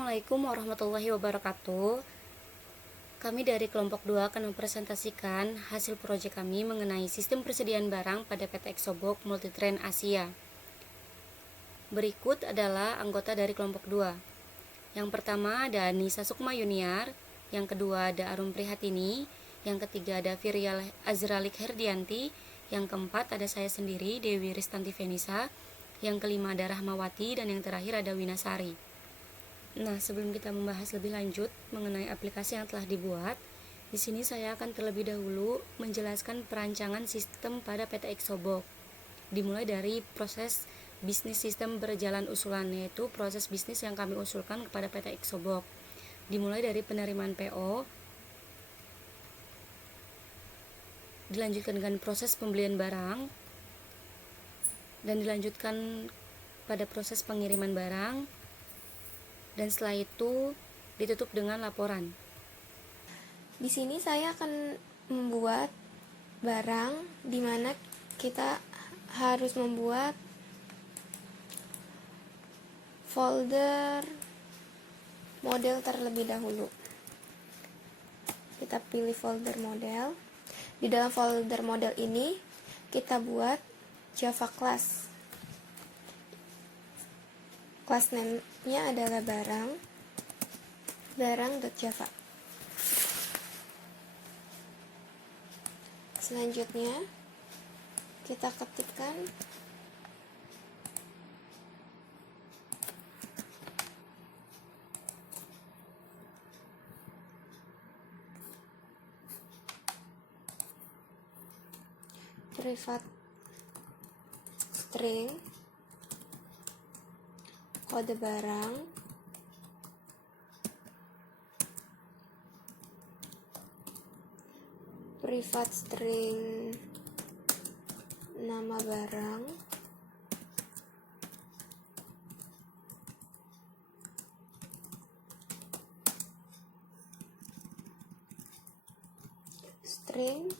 Assalamualaikum warahmatullahi wabarakatuh. Kami dari kelompok 2 akan mempresentasikan hasil proyek kami mengenai sistem persediaan barang pada PT Exobok Multitrend Asia. Berikut adalah anggota dari kelompok 2. Yang pertama ada Nisa Sukma Yuniar, yang kedua ada Arum Prihatini, yang ketiga ada Virial Azralik Herdianti, yang keempat ada saya sendiri Dewi Ristanti Venisa, yang kelima ada Rahmawati, dan yang terakhir ada Winasari. Nah, sebelum kita membahas lebih lanjut mengenai aplikasi yang telah dibuat, di sini saya akan terlebih dahulu menjelaskan perancangan sistem pada PT Exobok. Dimulai dari proses bisnis sistem berjalan usulan, yaitu proses bisnis yang kami usulkan kepada PT Exobok. Dimulai dari penerimaan PO, dilanjutkan dengan proses pembelian barang, dan dilanjutkan pada proses pengiriman barang, dan setelah itu ditutup dengan laporan. Di sini saya akan membuat barang di mana kita harus membuat folder model terlebih dahulu. Kita pilih folder model. Di dalam folder model ini kita buat Java class. Class name-nya adalah barang.java. Selanjutnya kita ketikkan private string kode barang private string nama barang string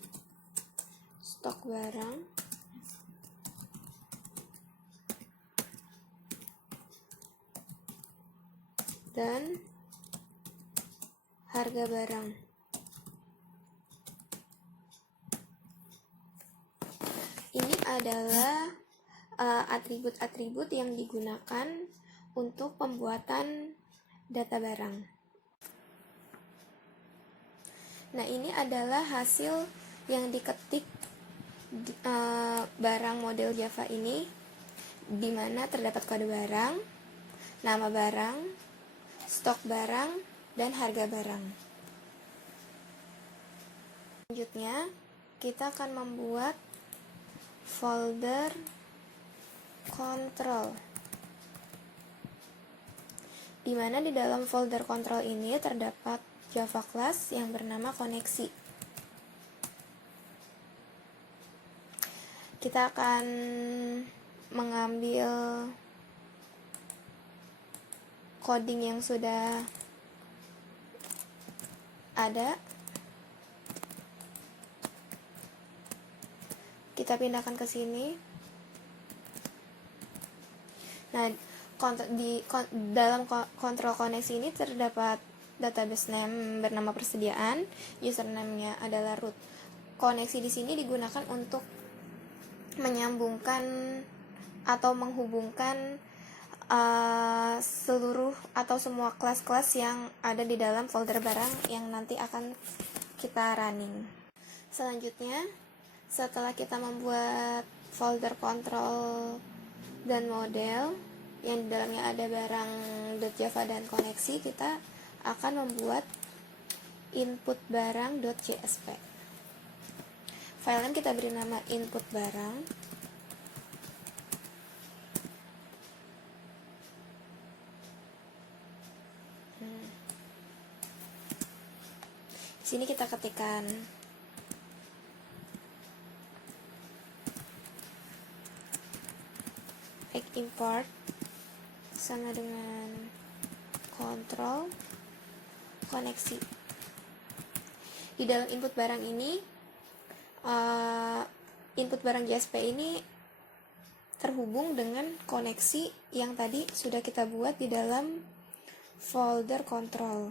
stok barang dan harga barang. Ini adalah atribut-atribut yang digunakan untuk pembuatan data barang. Nah, ini adalah hasil yang diketik barang model Java ini, di mana terdapat kode barang, nama barang, stok barang, dan harga barang. Selanjutnya, kita akan membuat folder control, di mana di dalam folder control ini terdapat Java class yang bernama koneksi. Kita akan mengambil coding yang sudah ada, kita pindahkan ke sini. Nah, dalam kontrol koneksi ini terdapat database name bernama persediaan, username-nya adalah root. Koneksi di sini digunakan untuk menyambungkan atau menghubungkan seluruh atau semua kelas-kelas yang ada di dalam folder barang yang nanti akan kita running. Selanjutnya, setelah kita membuat folder control dan model yang di dalamnya ada barang.java dan koneksi, kita akan membuat input barang.jsp. Filenya kita beri nama input barang. Di sini kita ketikkan import sama dengan kontrol koneksi. Di dalam input barang ini, input barang JSP ini terhubung dengan koneksi yang tadi sudah kita buat di dalam folder control.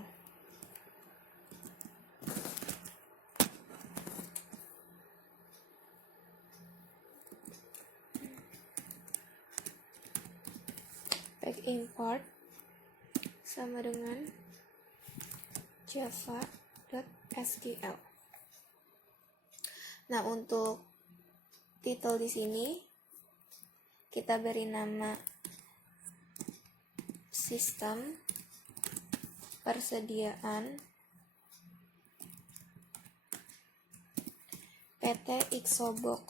Back import sama dengan java.sql. Nah, untuk title di sini kita beri nama sistem persediaan PT Ixobox.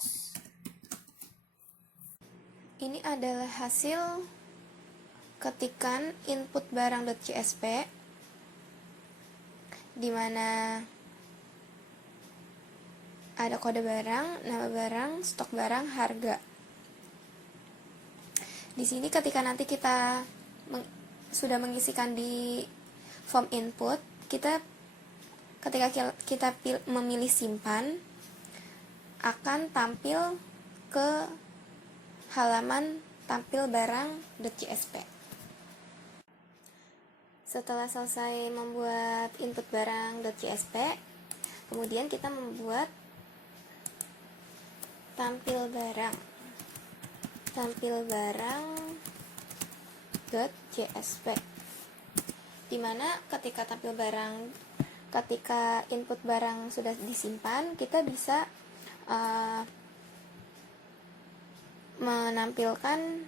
Ini adalah hasil ketikan input barang.csp, di mana ada kode barang, nama barang, stok barang, harga. Di sini ketika nanti kita sudah mengisikan di form input, ketika kita memilih simpan, akan tampil ke halaman tampil barang.csp. Setelah selesai membuat input barang.csp, kemudian kita membuat tampil barang.csp, dimana ketika input barang sudah disimpan, kita bisa menampilkan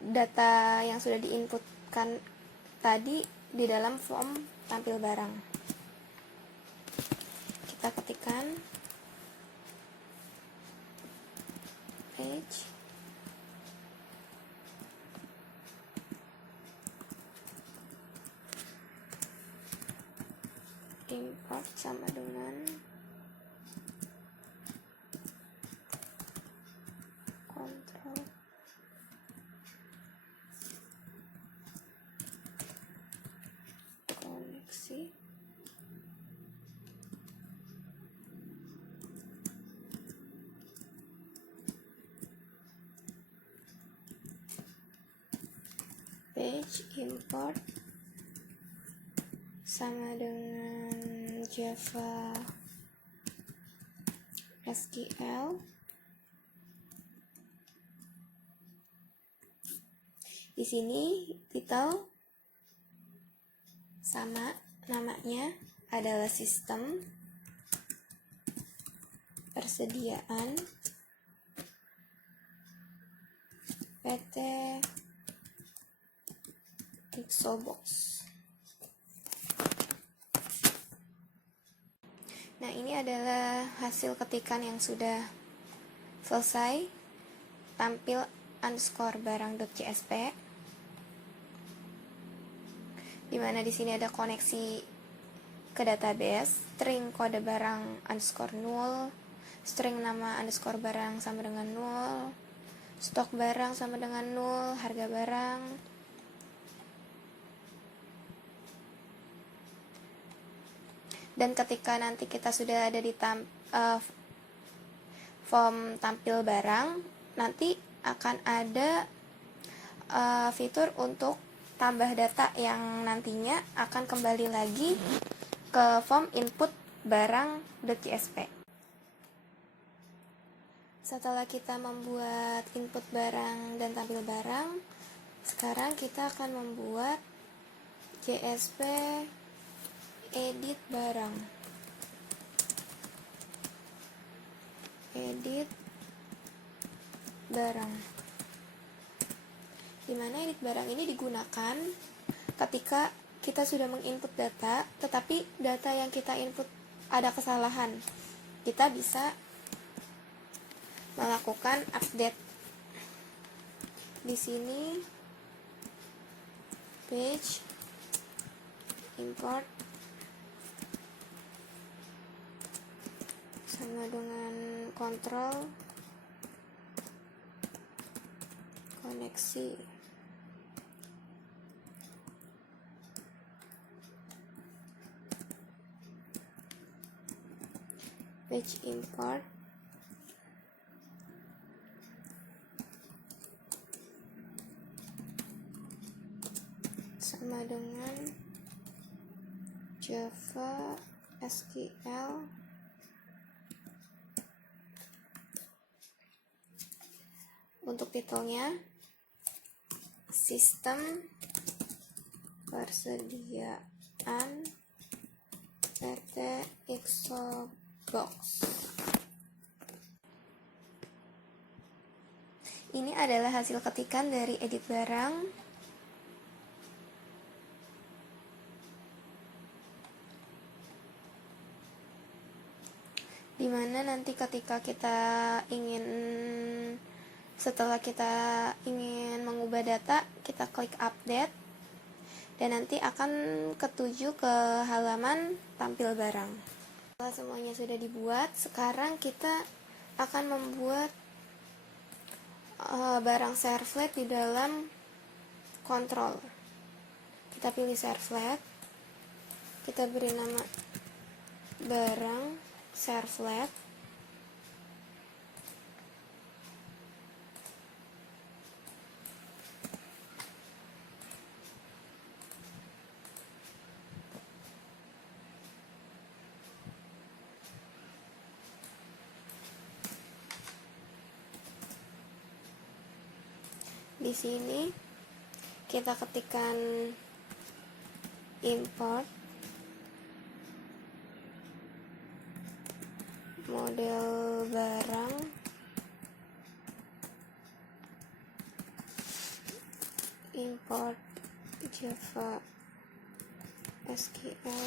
data yang sudah diinputkan tadi di dalam form tampil barang. Kita ketikkan page import sama dengan control koneksi page import sama dengan Java SQL. Di sini title sama, namanya adalah sistem persediaan PT Ixobox. Nah, ini adalah hasil ketikan yang sudah selesai, tampil underscore barang.csp, dimana di sini ada koneksi ke database, string kode barang underscore null, string nama underscore barang sama dengan null, stok barang sama dengan null, harga barang, dan ketika nanti kita sudah ada di form tampil barang, nanti akan ada fitur untuk tambah data yang nantinya akan kembali lagi ke form input barang.csp. Setelah kita membuat input barang dan tampil barang, sekarang kita akan membuat JSP edit barang. Dimana edit barang ini digunakan ketika kita sudah menginput data, tetapi data yang kita input ada kesalahan. Kita bisa melakukan update. Di sini page import sama dengan kontrol koneksi. Page import sama dengan Java SQL untuk titelnya sistem persediaan PT Exobox. Ini adalah hasil ketikan dari edit barang. Dimana nanti ketika kita setelah kita ingin mengubah data, kita klik update dan nanti akan ketuju ke halaman tampil barang. Setelah semuanya sudah dibuat, sekarang kita akan membuat barang servlet di dalam kontrol. Kita pilih servlet, kita beri nama barang servlet. Di sini kita ketikkan import model barang import Java SQL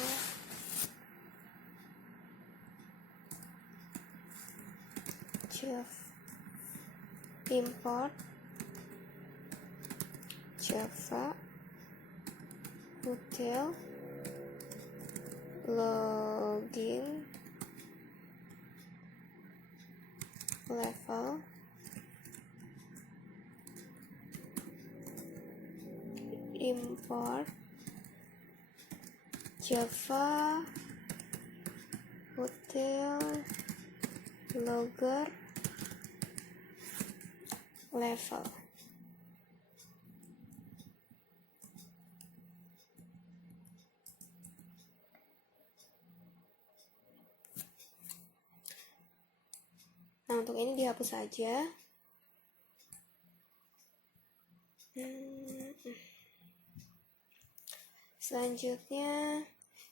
import Java hotel login level import Java hotel logger level. Nah, untuk ini dihapus saja. Selanjutnya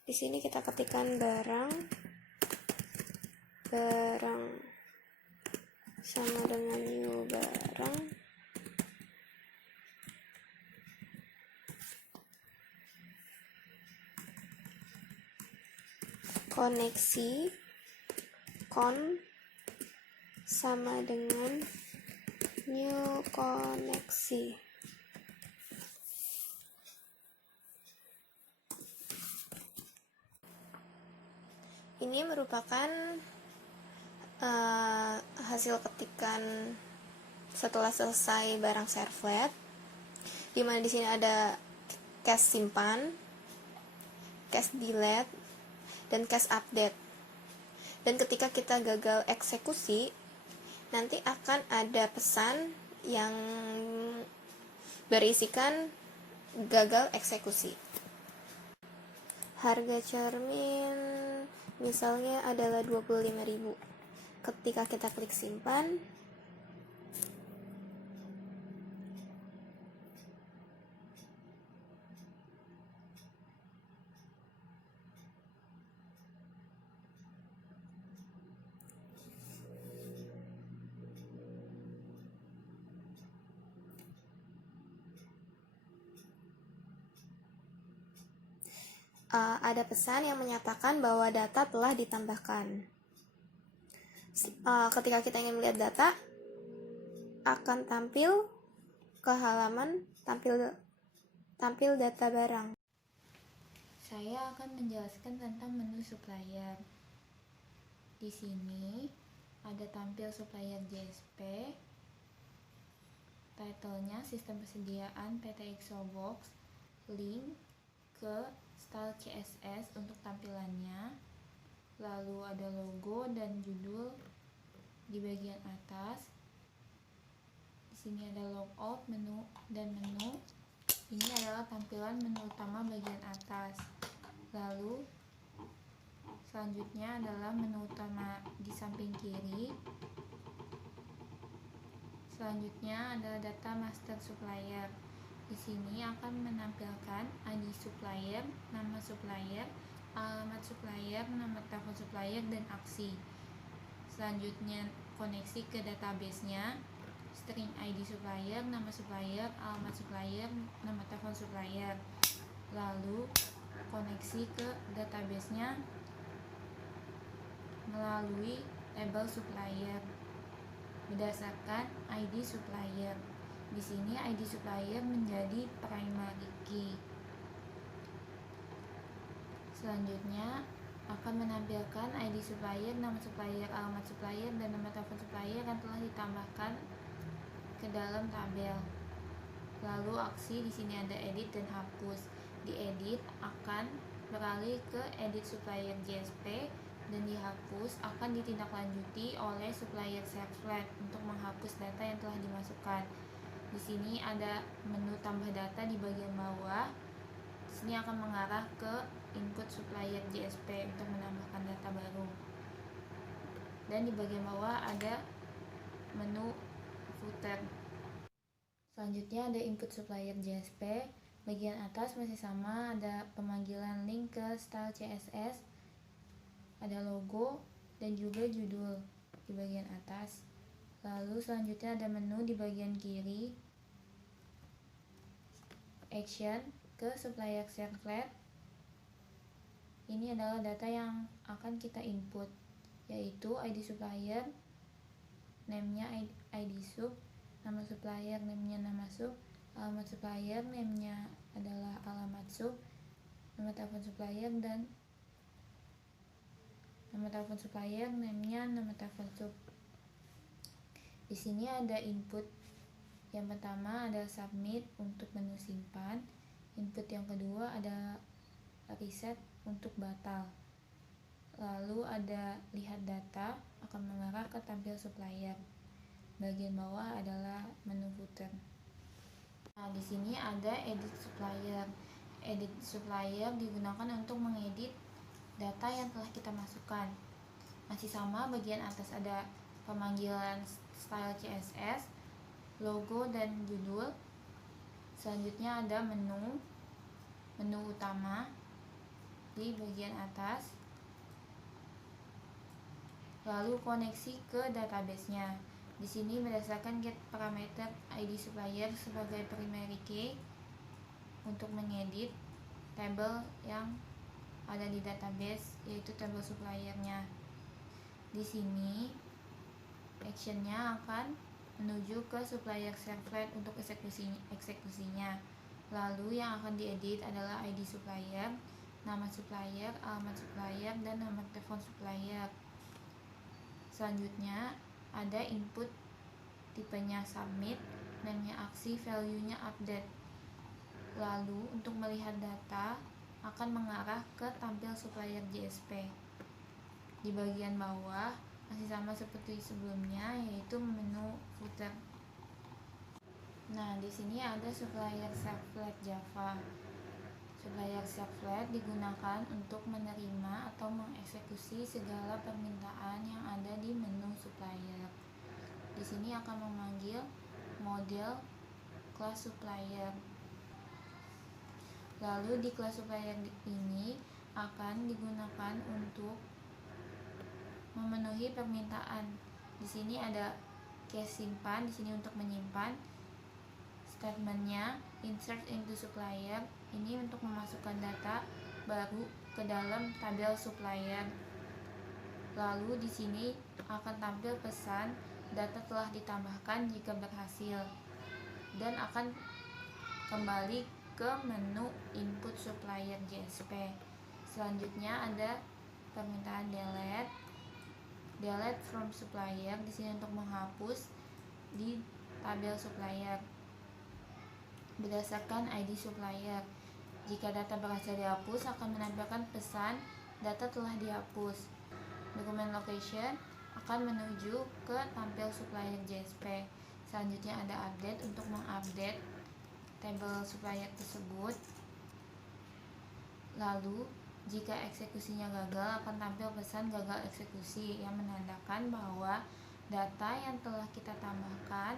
di sini kita ketikkan barang sama dengan new barang. Koneksi sama dengan new koneksi. Ini merupakan hasil ketikan setelah selesai barang servlet, dimana di sini ada cache simpan, cache delete, dan cache update. Dan ketika kita gagal eksekusi, nanti akan ada pesan yang berisikan gagal eksekusi. Harga cermin misalnya adalah 25.000. Ketika kita klik simpan, ada pesan yang menyatakan bahwa data telah ditambahkan. Ketika kita ingin melihat data, akan tampil ke halaman tampil data barang. Saya akan menjelaskan tentang menu supplier. Di sini ada tampil supplier JSP, titlenya sistem persediaan PT Exobox, link ke style CSS untuk tampilannya, lalu ada logo dan judul di bagian atas. Di sini ada logout, menu, dan menu Ini adalah tampilan menu utama bagian atas. Lalu selanjutnya adalah menu utama di samping kiri. Selanjutnya adalah data master supplier. Di sini akan menampilkan ID supplier, nama supplier, alamat supplier, nama telepon supplier, dan aksi. Selanjutnya koneksi ke database-nya, string ID supplier, nama supplier, alamat supplier, nama telepon supplier. Lalu koneksi ke database-nya melalui label supplier berdasarkan ID supplier. Di sini ID supplier menjadi primary key. Selanjutnya akan menampilkan ID supplier, nama supplier, alamat supplier, dan nama telepon supplier yang telah ditambahkan ke dalam tabel. Lalu aksi, di sini ada edit dan hapus. Di edit akan beralih ke edit supplier JSP, dan dihapus akan ditindaklanjuti oleh supplier servlet untuk menghapus data yang telah dimasukkan. Di sini ada menu tambah data di bagian bawah. Di sini akan mengarah ke input supplier JSP untuk menambahkan data baru. Dan di bagian bawah ada menu footer. Selanjutnya ada input supplier JSP. Bagian atas masih sama, ada pemanggilan link ke style CSS, ada logo, dan juga judul di bagian atas. Lalu selanjutnya ada menu di bagian kiri, action ke supplier servlet. Ini adalah data yang akan kita input, yaitu ID supplier, name-nya ID sub, nama supplier, name-nya nama sub, alamat supplier, name-nya adalah alamat sub, nama telepon supplier, dan nama telepon supplier, name-nya nama telepon sub. Di sini ada input. Yang pertama ada submit untuk menu simpan. Input yang kedua ada reset untuk batal. Lalu ada lihat data, akan mengarah ke tampil supplier. Bagian bawah adalah menu footer. Nah, di sini ada edit supplier. Edit supplier digunakan untuk mengedit data yang telah kita masukkan. Masih sama, bagian atas ada pemanggilan style CSS, logo, dan judul. Selanjutnya ada menu utama di bagian atas. Lalu koneksi ke database-nya. Di sini berdasarkan get parameter ID supplier sebagai primary key untuk mengedit tabel yang ada di database, yaitu tabel supplier-nya. Di sini action-nya akan menuju ke supplier servlet untuk eksekusinya. Lalu yang akan diedit adalah ID supplier, nama supplier, alamat supplier, dan nama telepon supplier. Selanjutnya ada input, tipenya submit, name-nya aksi, value-nya update. Lalu untuk melihat data akan mengarah ke tampil supplier JSP. Di bagian bawah masih sama seperti sebelumnya, yaitu menu footer. Nah, di sini ada supplier servlet Java. Supplier servlet digunakan untuk menerima atau mengeksekusi segala permintaan yang ada di menu supplier. Di sini akan memanggil model kelas supplier. Lalu di kelas supplier ini akan digunakan untuk memenuhi permintaan. Di sini ada case simpan, di sini untuk menyimpan. Statementnya insert into supplier, ini untuk memasukkan data baru ke dalam tabel supplier. Lalu di sini akan tampil pesan data telah ditambahkan jika berhasil, dan akan kembali ke menu input supplier JSP. Selanjutnya ada permintaan delete from supplier, di sini untuk menghapus di tabel supplier berdasarkan ID supplier. Jika data berhasil dihapus, akan menampilkan pesan data telah dihapus. Dokumen location akan menuju ke tampil supplier JSP. Selanjutnya ada update untuk mengupdate tabel supplier tersebut. Lalu, jika eksekusinya gagal, akan tampil pesan gagal eksekusi yang menandakan bahwa data yang telah kita tambahkan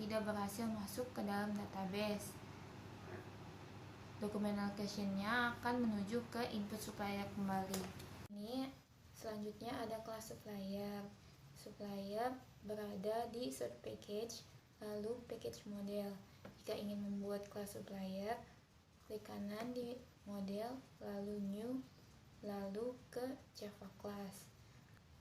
tidak berhasil masuk ke dalam database. Dokumen allocation-nya akan menuju ke input supplier kembali. Ini selanjutnya ada kelas supplier. Supplier berada di source package, lalu package model. Jika ingin membuat kelas supplier, klik kanan di model, lalu new, lalu ke Java class.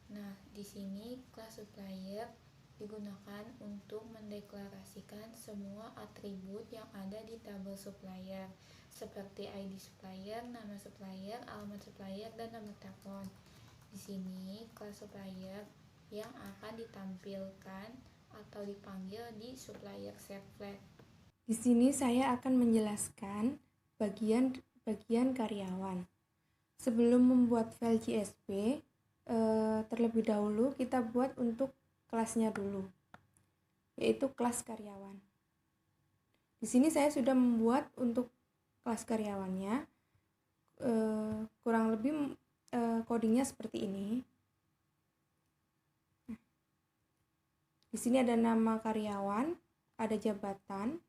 Nah, di sini kelas supplier digunakan untuk mendeklarasikan semua atribut yang ada di tabel supplier, seperti ID supplier, nama supplier, alamat supplier, dan nomor telepon. Di sini kelas supplier yang akan ditampilkan atau dipanggil di supplier servlet. Di sini saya akan menjelaskan bagian karyawan. Sebelum membuat file JSP, terlebih dahulu kita buat untuk kelasnya dulu, yaitu kelas karyawan. Di sini saya sudah membuat untuk kelas karyawannya, kurang lebih codingnya seperti ini. Di sini ada nama karyawan, ada jabatan,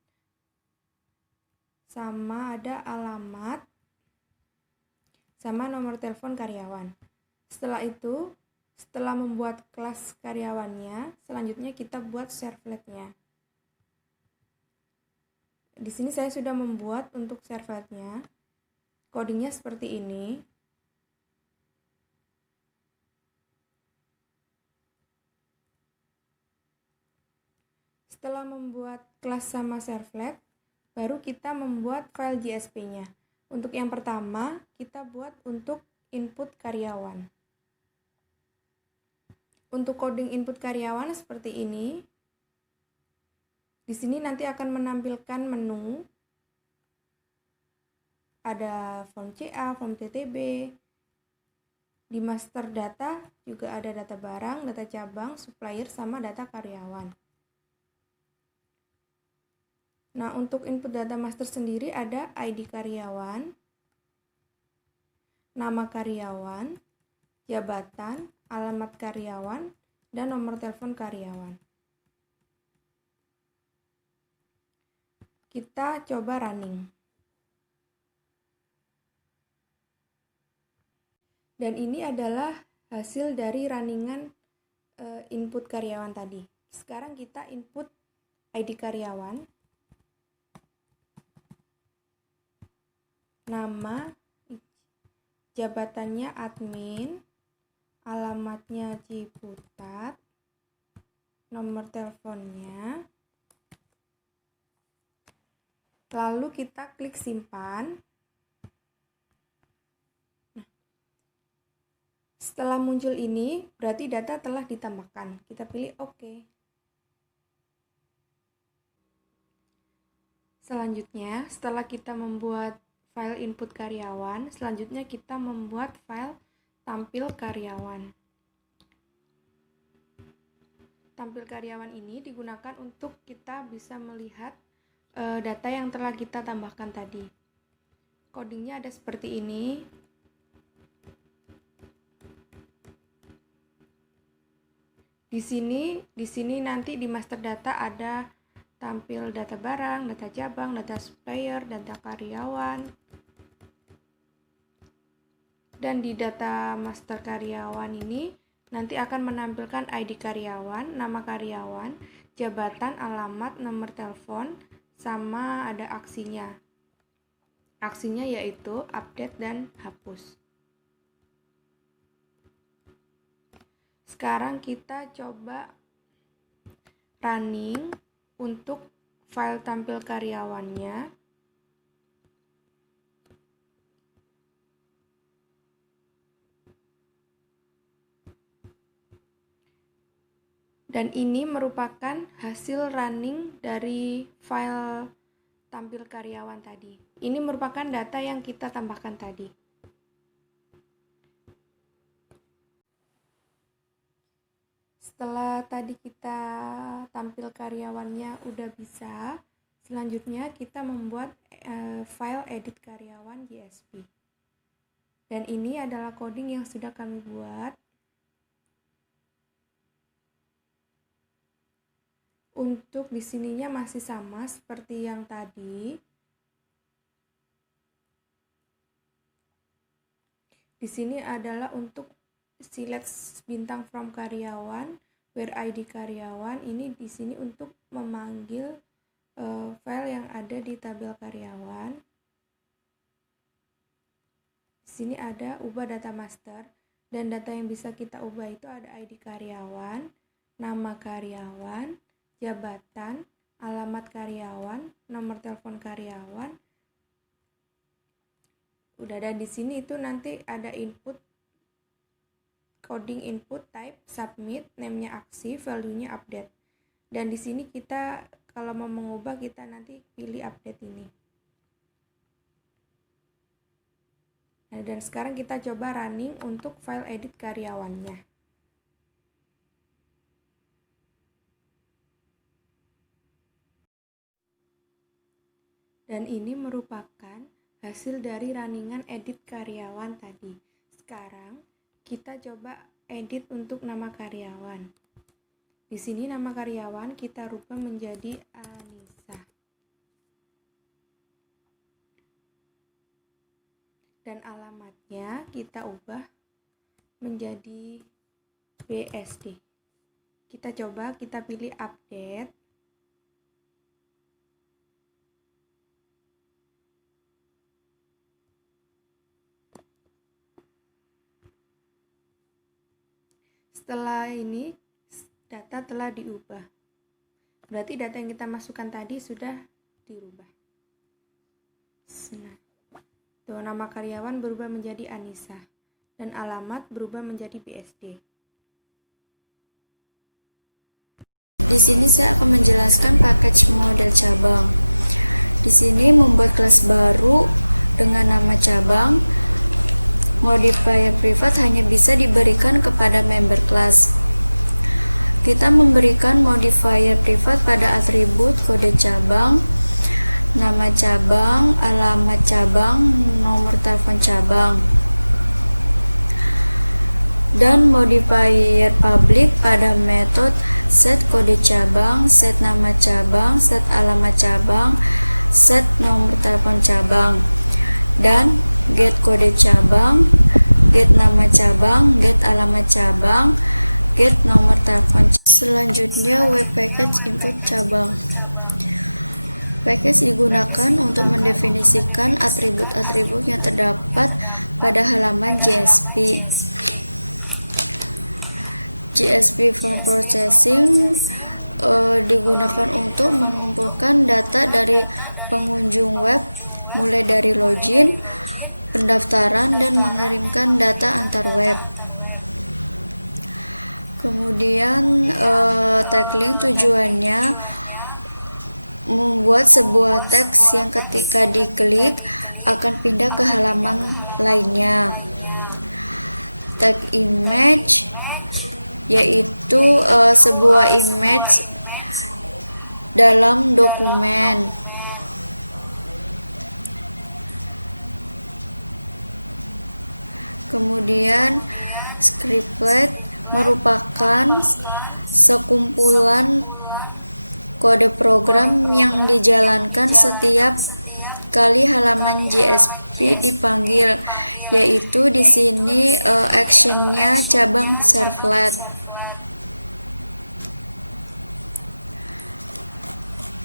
sama ada alamat, sama nomor telepon karyawan. Setelah itu, setelah membuat kelas karyawannya, selanjutnya kita buat servletnya. Di sini saya sudah membuat untuk servletnya. Codingnya seperti ini. Setelah membuat kelas sama servlet, baru kita membuat file JSP-nya. Untuk yang pertama, kita buat untuk input karyawan. Untuk coding input karyawan seperti ini. Di sini nanti akan menampilkan menu. Ada form CA, form TTB. Di master data juga ada data barang, data cabang, supplier, sama data karyawan. Nah, untuk input data master sendiri ada ID karyawan, nama karyawan, jabatan, alamat karyawan, dan nomor telepon karyawan. Kita coba running. Dan ini adalah hasil dari runningan input karyawan tadi. Sekarang kita input ID karyawan, nama, jabatannya admin, alamatnya Ciputat, nomor teleponnya, lalu kita klik simpan. Nah, setelah muncul ini berarti data telah ditambahkan. Kita pilih OK. Selanjutnya, setelah kita membuat file input karyawan, selanjutnya kita membuat file tampil karyawan. Tampil karyawan ini digunakan untuk kita bisa melihat data yang telah kita tambahkan tadi. Codingnya ada seperti ini. Di sini nanti di master data ada tampil data barang, data cabang, data supplier, data karyawan. Dan di data master karyawan ini nanti akan menampilkan ID karyawan, nama karyawan, jabatan, alamat, nomor telepon, sama ada aksinya. Aksinya yaitu update dan hapus. Sekarang kita coba running untuk file tampil karyawannya. Dan ini merupakan hasil running dari file tampil karyawan tadi. Ini merupakan data yang kita tambahkan tadi. Setelah tadi kita tampil karyawannya udah bisa, Selanjutnya kita membuat file edit karyawan JSP. Dan ini adalah coding yang sudah kami buat. Untuk di sininya masih sama seperti yang tadi. Di sini adalah untuk select bintang from karyawan, where ID karyawan. Ini di sini untuk memanggil file yang ada di tabel karyawan. Di sini ada ubah data master, dan data yang bisa kita ubah itu ada ID karyawan, nama karyawan, jabatan, alamat karyawan, nomor telepon karyawan. Udah ada di sini, itu nanti ada input, coding input type, submit, name-nya aksi, value-nya update. Dan di sini kita kalau mau mengubah, kita nanti pilih update ini. Nah, dan sekarang kita coba running untuk file edit karyawannya. Dan ini merupakan hasil dari runningan edit karyawan tadi. Sekarang kita coba edit untuk nama karyawan. Di sini nama karyawan kita rubah menjadi Anissa. Dan alamatnya kita ubah menjadi BSD. Kita coba, kita pilih update. Setelah ini data telah diubah. Berarti data yang kita masukkan tadi sudah dirubah. Nah, tuh, nama karyawan berubah menjadi Anissa dan alamat berubah menjadi BSD. Di sini saya akan menjelaskan package model cabang. Di sini membuat kelas baru dengan nama cabang. Modifier privat hanya bisa diberikan kepada member kelas. Kita memberikan modifier privat pada atribut kode cabang, nama cabang, alamat cabang, nomor telepon cabang. Dan modifier public pada metode set kode cabang, set nama cabang, set alamat cabang, set nomor telepon cabang. Dan get kode cabang, get nama cabang, get alamat cabang, get nomor telepon. Selanjutnya web package input cabang. Package digunakan untuk mendefinisikan atribut-atribut yang terdapat pada halaman JSP. JSP from processing digunakan untuk mengumpulkan data dari pengunjung web, mulai dari login, pendaftaran, dan mengirimkan data antar web. Kemudian tag link tujuannya membuat sebuah teks yang ketika diklik akan pindah ke halaman lainnya. Tag image yaitu sebuah image dalam dokumen. Kemudian scriptlet merupakan sekumpulan kode program yang dijalankan setiap kali halaman JSP dipanggil, yaitu di sini actionnya cabang servlet.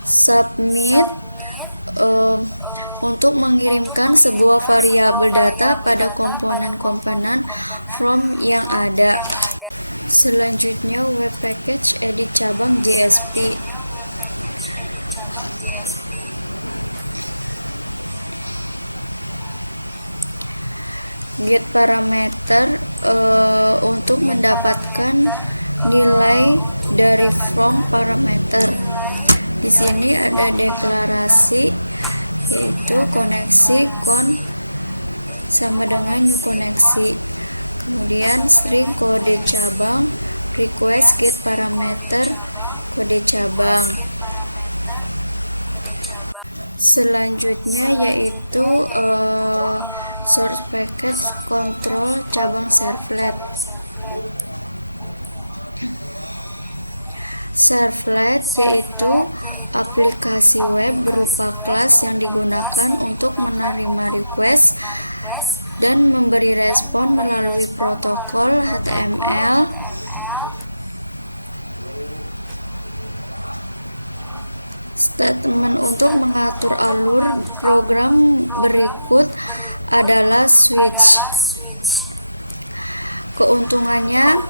Submit untuk mengirimkan sebuah variabel data pada komponen-komponen from yang ada. Selanjutnya web package edit cabang JSP. Get parameter untuk mendapatkan nilai dari from parameter. Di sini ada deklarasi yaitu koneksi con sama dengan new koneksi. Kemudian string kode cabang, request get parameter kode cabang. Selanjutnya yaitu source package control cabang servlet. Servlet yaitu aplikasi web berupa kelas yang digunakan untuk menerima request dan memberi respon melalui protokol HTML. Statement untuk mengatur alur program berikut adalah switch. Keuntungannya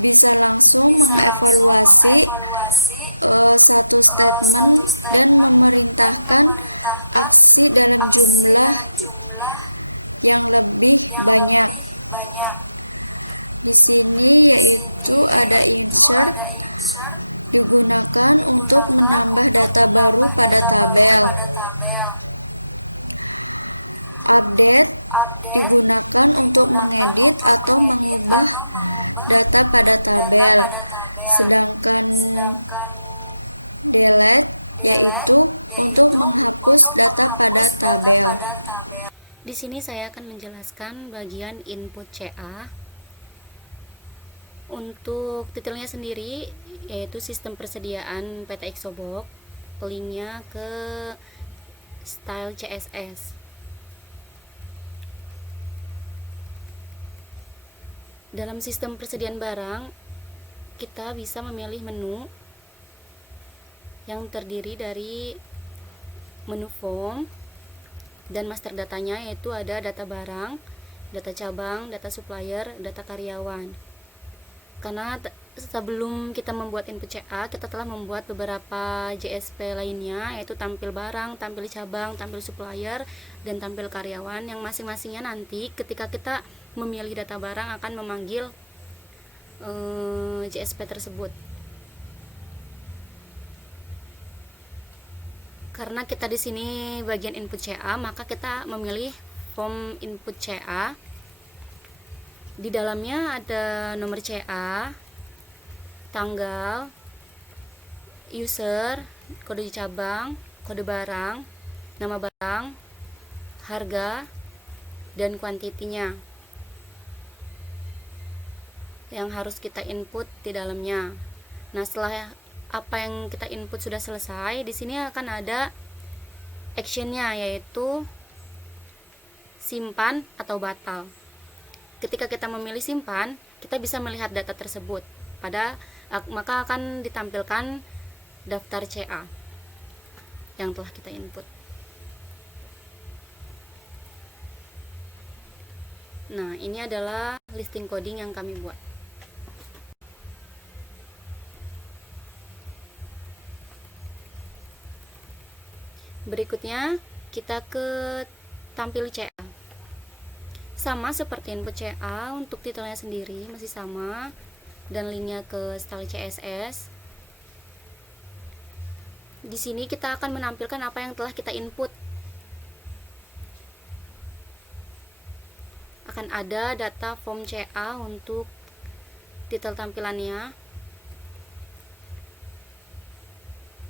bisa langsung mengevaluasi satu statement dan memerintahkan aksi dalam jumlah yang lebih banyak. Di sini yaitu ada insert, digunakan untuk menambah data baru pada tabel. Update digunakan untuk mengedit atau mengubah data pada tabel. Sedangkan delete yaitu untuk menghapus data pada tabel. Di sini saya akan menjelaskan bagian input CA. Untuk detailnya sendiri yaitu sistem persediaan PT Exobox, linknya ke style CSS. Dalam sistem persediaan barang, kita bisa memilih menu yang terdiri dari menu form dan master datanya, yaitu ada data barang, data cabang, data supplier, data karyawan. Karena sebelum kita membuat input CA, kita telah membuat beberapa JSP lainnya, yaitu tampil barang, tampil cabang, tampil supplier, dan tampil karyawan, yang masing-masingnya nanti ketika kita memilih data barang akan memanggil JSP tersebut. Karena kita di sini bagian input CA, maka kita memilih form input CA. Di dalamnya ada nomor CA, tanggal, user, kode cabang, kode barang, nama barang, harga, dan kuantitinya yang harus kita input di dalamnya. Nah, setelah apa yang kita input sudah selesai, di sini akan ada actionnya, yaitu simpan atau batal. Ketika kita memilih simpan, kita bisa melihat data tersebut. Maka akan ditampilkan daftar CA yang telah kita input. Nah, ini adalah listing coding yang kami buat. Berikutnya kita ke tampil CA. Sama seperti input CA, untuk titelnya sendiri masih sama dan linknya ke style CSS. Di sini kita akan menampilkan apa yang telah kita input. Akan ada data form CA untuk titel tampilannya.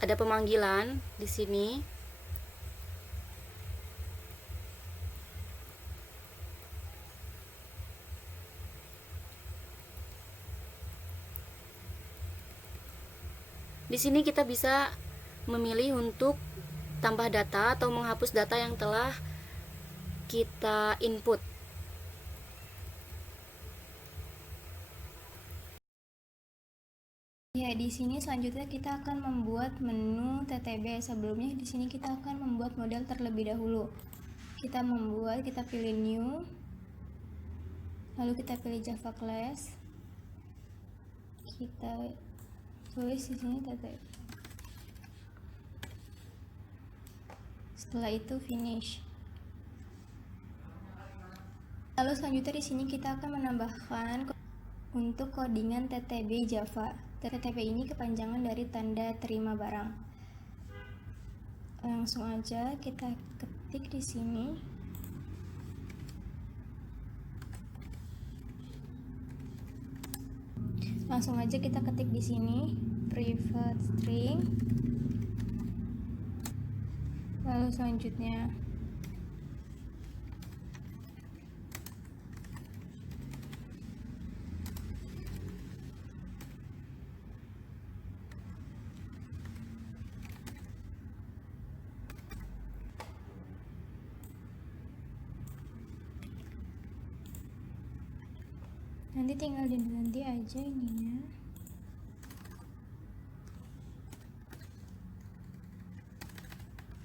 Ada pemanggilan di sini. Di sini kita bisa memilih untuk tambah data atau menghapus data yang telah kita input. Ya, di sini selanjutnya kita akan membuat menu TTB. Sebelumnya di sini kita akan membuat model terlebih dahulu. Kita pilih new, lalu kita pilih Java class. Kita tulis di sini TTB. Setelah itu finish. Lalu selanjutnya di sini kita akan menambahkan untuk codingan TTB Java. TTB ini kepanjangan dari tanda terima barang. Langsung aja kita ketik di sini. Langsung aja kita ketik di sini private string. Lalu selanjutnya nanti tinggal diganti aja ininya.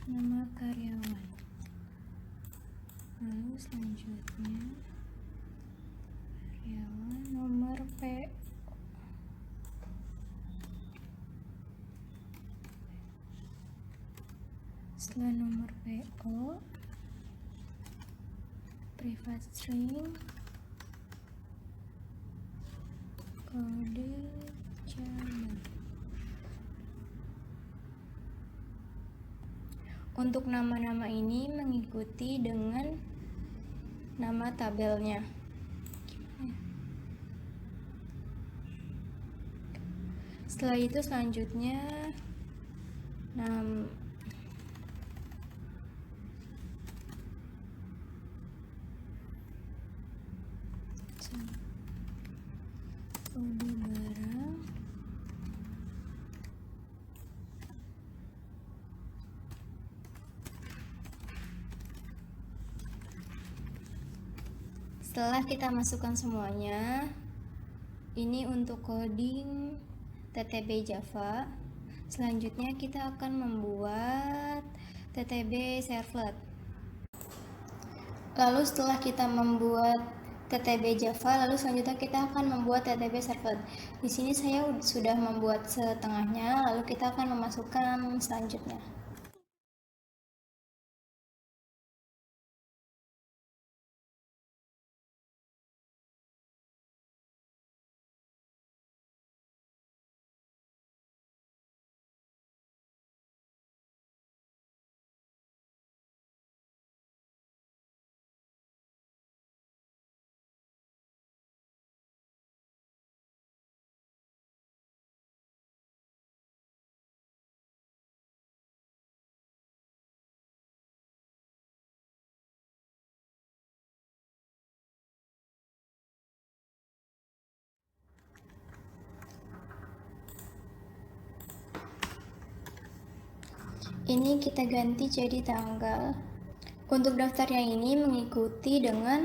Nama karyawan. Lalu selanjutnya karyawan, nomor PO. Setelah nomor PO, private string, kode cabang. Untuk nama-nama ini mengikuti dengan nama tabelnya. Setelah itu selanjutnya kode barang, setelah kita masukkan semuanya, ini untuk coding TTB Java. Selanjutnya kita akan membuat TTB servlet. Lalu setelah kita membuat TTB Java, lalu selanjutnya kita akan membuat TTB servlet. Di sini saya sudah membuat setengahnya, lalu kita akan memasukkan selanjutnya. Ini kita ganti jadi tanggal. Untuk daftar yang ini mengikuti dengan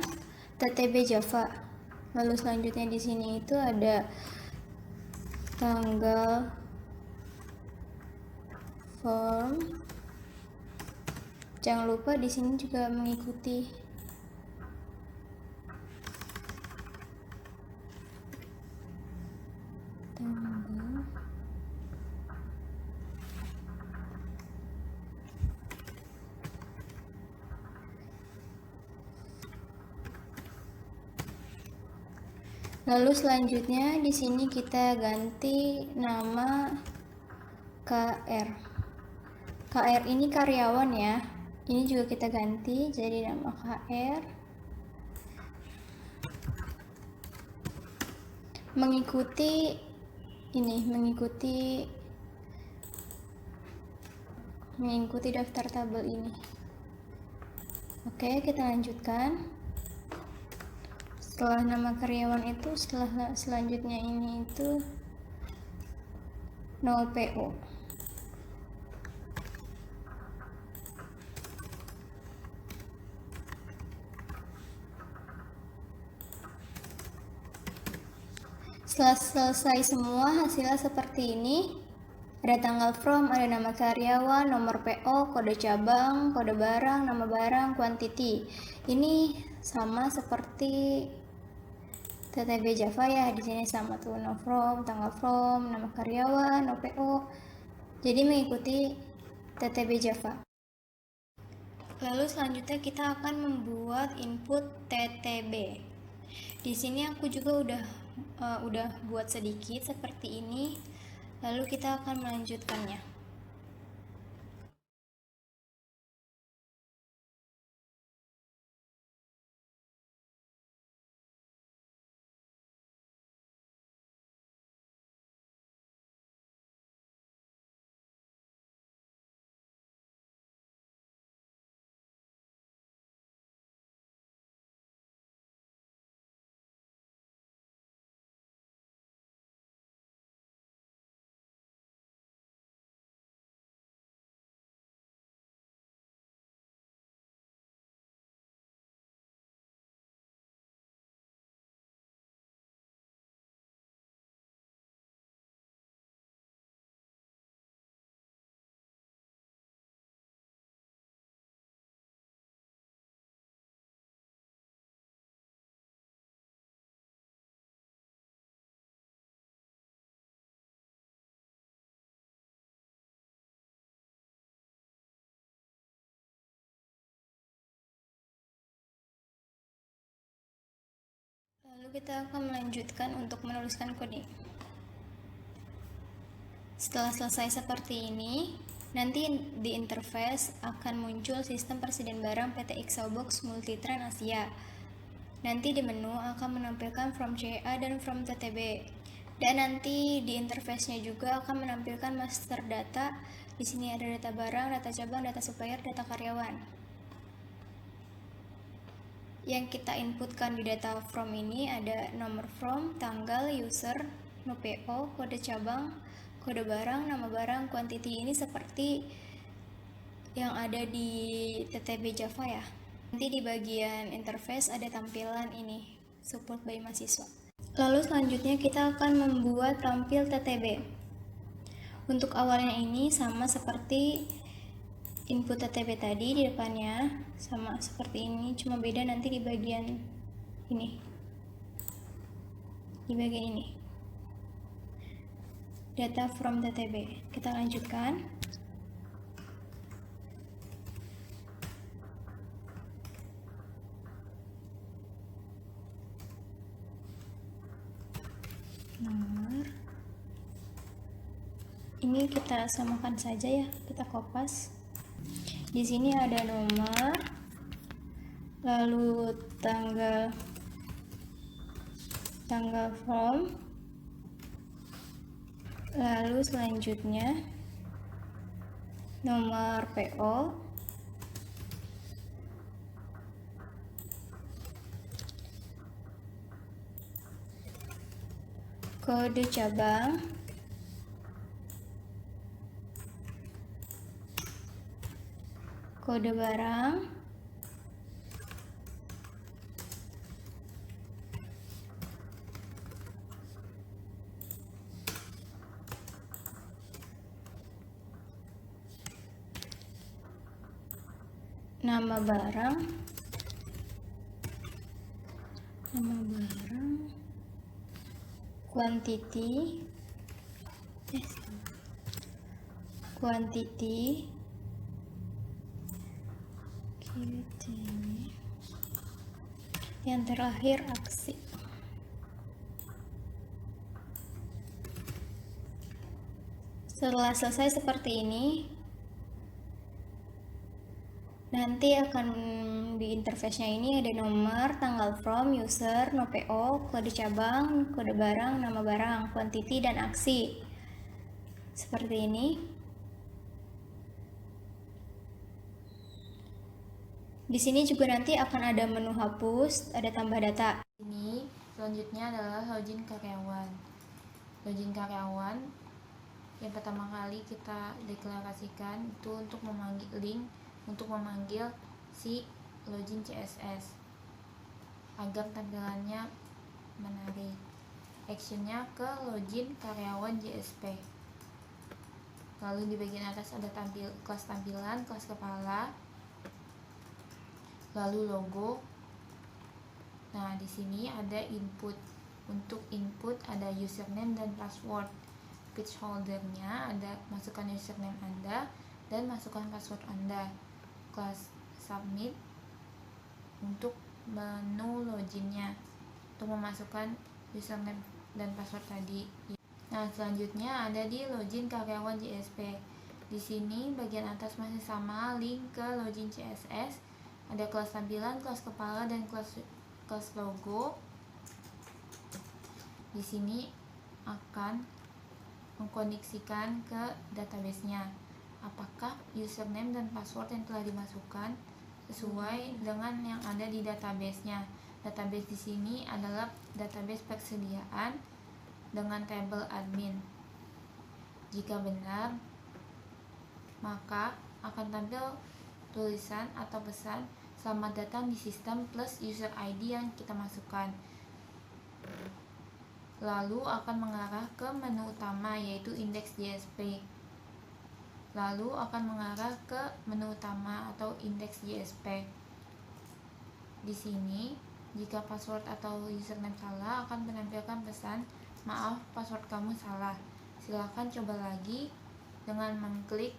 TTB Java. Lalu selanjutnya di sini itu ada tanggal form. Jangan lupa di sini juga mengikuti tanggal. Lalu selanjutnya di sini kita ganti nama KR. KR ini karyawan ya. Ini juga kita ganti jadi nama KR. Mengikuti daftar tabel ini. Oke, kita lanjutkan. Setelah nama karyawan itu, selanjutnya ini itu 0 PO. Setelah selesai semua, hasilnya seperti ini. Ada tanggal from, ada nama karyawan, nomor PO, kode cabang, kode barang, nama barang, quantity. Ini sama seperti TTB Java ya. Di sini sama tuh, no from, tanggal from, nama karyawan, no PO. Jadi mengikuti TTB Java. Lalu selanjutnya kita akan membuat input TTB. Di sini aku juga udah buat sedikit seperti ini. Lalu kita akan melanjutkannya. Lalu kita akan melanjutkan untuk menuliskan kode. Setelah selesai seperti ini, nanti di interface akan muncul sistem persediaan barang PT Exabox Multitrans Asia. Nanti di menu akan menampilkan from CA dan from TTB. Dan nanti di interface-nya juga akan menampilkan master data. Di sini ada data barang, data cabang, data supplier, data karyawan. Yang kita inputkan di data from ini ada nomor from, tanggal, user, no PO, kode cabang, kode barang, nama barang, quantity. Ini seperti yang ada di TTB Java ya. Nanti di bagian interface ada tampilan ini, support by mahasiswa. Lalu selanjutnya kita akan membuat tampil TTB. Untuk awalnya ini sama seperti input TTB tadi, di depannya sama seperti ini, cuma beda nanti di bagian ini. Di bagian ini. Data from TTB. Kita lanjutkan. Nomor. Ini kita samakan saja ya, kita kopas. Di sini ada nomor, lalu tanggal from, lalu selanjutnya nomor PO, kode cabang, kode barang, nama barang, quantity, yang terakhir aksi. Setelah selesai seperti ini, nanti akan di interface-nya ini ada nomor, tanggal from, user, no PO, kode cabang, kode barang, nama barang, quantity, dan aksi. Seperti ini. Di sini juga nanti akan ada menu hapus, ada tambah data. Ini selanjutnya adalah login karyawan. Login karyawan yang pertama kali kita deklarasikan itu untuk memanggil link untuk memanggil si login CSS agar tampilannya menarik. Actionnya ke login karyawan JSP. Lalu di bagian atas ada kelas tampilan, kelas kepala, lalu logo. Nah, di sini ada input. Untuk input ada username dan password. Page holdernya ada masukkan username Anda dan masukkan password Anda. Kelas submit untuk menu loginnya untuk memasukkan username dan password tadi. Nah, selanjutnya ada di login karyawan JSP. Di sini bagian atas masih sama, link ke login CSS. Ada kelas tampilan, kelas kepala, dan kelas logo. Di sini akan mengkoneksikan ke database-nya. Apakah username dan password yang telah dimasukkan sesuai dengan yang ada di database-nya. Database di sini adalah database persediaan dengan tabel admin. Jika benar, maka akan tampil tulisan atau pesan selamat datang di sistem plus user ID yang kita masukkan. Lalu akan mengarah ke menu utama yaitu indeks JSP. Lalu akan mengarah ke menu utama atau indeks JSP. Di sini, jika password atau username salah akan menampilkan pesan, maaf password kamu salah. Silakan coba lagi dengan mengklik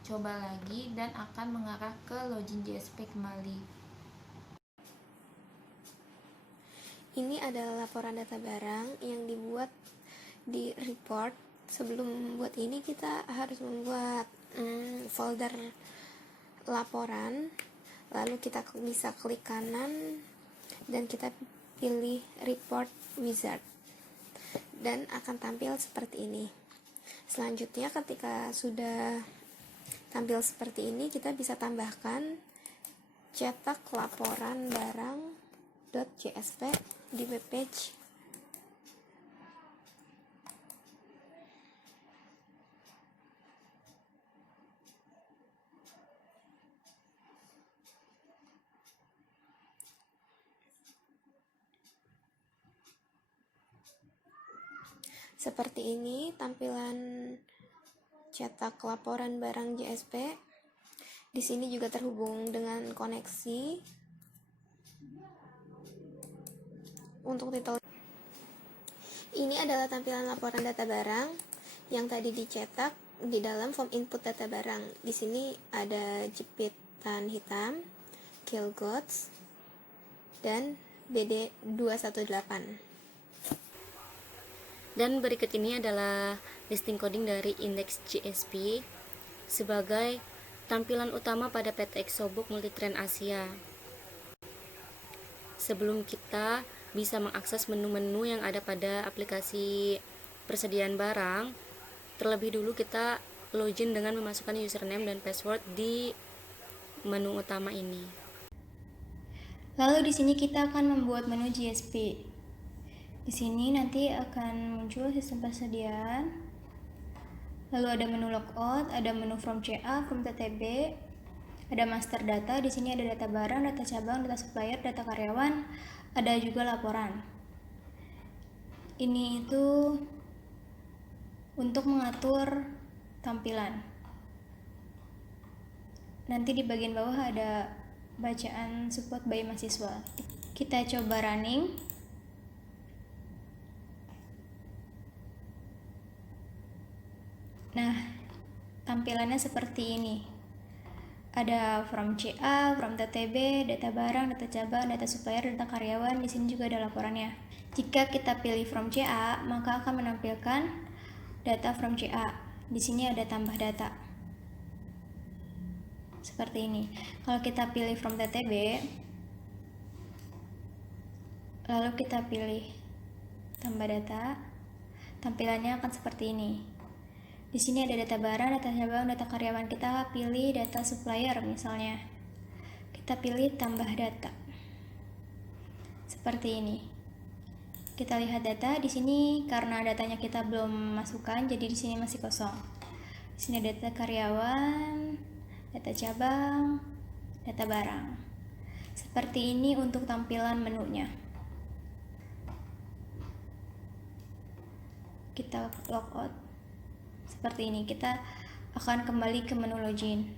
coba lagi dan akan mengarah ke login JSP kembali. Ini adalah laporan data barang yang dibuat di report. Sebelum membuat ini kita harus membuat folder laporan, lalu kita bisa klik kanan dan kita pilih report wizard dan akan tampil seperti ini. Selanjutnya ketika sudah tampil seperti ini, kita bisa tambahkan cetak laporan barang.csp di web page. Seperti ini tampilan cetak laporan barang JSP. Di sini juga terhubung dengan koneksi untuk titel. Ini adalah tampilan laporan data barang yang tadi dicetak di dalam form input data barang. Di sini ada jepitan hitam, Kilgots, dan BD218. Dan berikut ini adalah listing coding dari indeks GSP sebagai tampilan utama pada PT Exobook Multitrend Asia. Sebelum kita bisa mengakses menu-menu yang ada pada aplikasi persediaan barang, terlebih dulu kita login dengan memasukkan username dan password di menu utama ini. Lalu di sini kita akan membuat menu GSP. Di sini nanti akan muncul sistem persediaan. Lalu ada menu logout, ada menu from CA, from TTB, ada master data. Di sini ada data barang, data cabang, data supplier, data karyawan, ada juga laporan. Ini itu untuk mengatur tampilan. Nanti di bagian bawah ada bacaan support by mahasiswa. Kita coba running. Nah, tampilannya seperti ini. Ada from CA, from TTB, data barang, data cabang, data supplier, data karyawan. Di sini juga ada laporannya. Jika kita pilih from CA, maka akan menampilkan data from CA. Di sini ada tambah data. Seperti ini. Kalau kita pilih from TTB, lalu kita pilih tambah data, tampilannya akan seperti ini. Di sini ada data barang, data cabang, data karyawan. Kita pilih data supplier misalnya. Kita pilih tambah data. Seperti ini. Kita lihat data di sini karena datanya kita belum masukkan, jadi di sini masih kosong. Di sini data karyawan, data cabang, data barang. Seperti ini untuk tampilan menunya. Kita logout. Seperti ini, kita akan kembali ke menu login.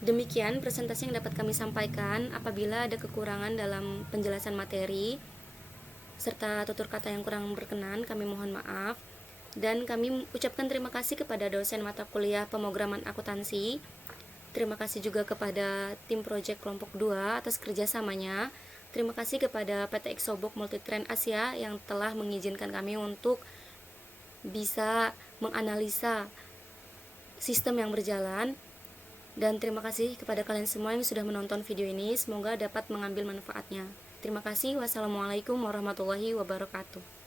Demikian presentasi yang dapat kami sampaikan. Apabila ada kekurangan dalam penjelasan materi serta tutur kata yang kurang berkenan, kami mohon maaf. Dan kami ucapkan terima kasih kepada dosen mata kuliah pemrograman akuntansi. Terima kasih juga kepada tim proyek kelompok 2 atas kerjasamanya. Terima kasih kepada PT Exobok Multitrend Asia yang telah mengizinkan kami untuk bisa menganalisa sistem yang berjalan. Dan terima kasih kepada kalian semua yang sudah menonton video ini. Semoga dapat mengambil manfaatnya. Terima kasih. Wassalamualaikum warahmatullahi wabarakatuh.